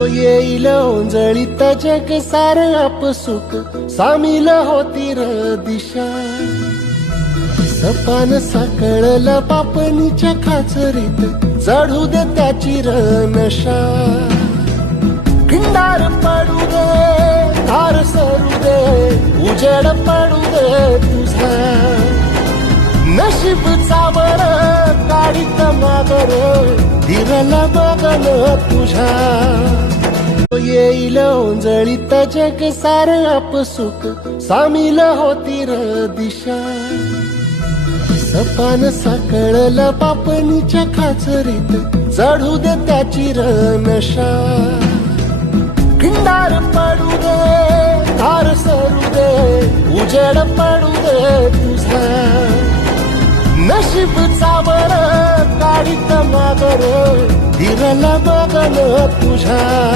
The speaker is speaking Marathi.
येईल ओंजळीत जग सार आपसुक सामील होती र दिशा. सपान साकळला पापणीच्या खाचरीत चढू दे त्याची र नशा. खिंडार पडू दे धार सरू दे उजेड पडू दे तुझा. नशीब चावर काढीत मागर दिरला बघन तुझ्या. येईल ओंजळीत जग सार आपसुक सामील होती र दिशा. सपान साकळला पापणीच्या खाचरीत चढू दे त्याची र नशा. खिंडार पडू दे धार सरू दे उजेड पडू दे तुझा. नशीब चावर काढीत मागर दिरला बघन तुझ्या.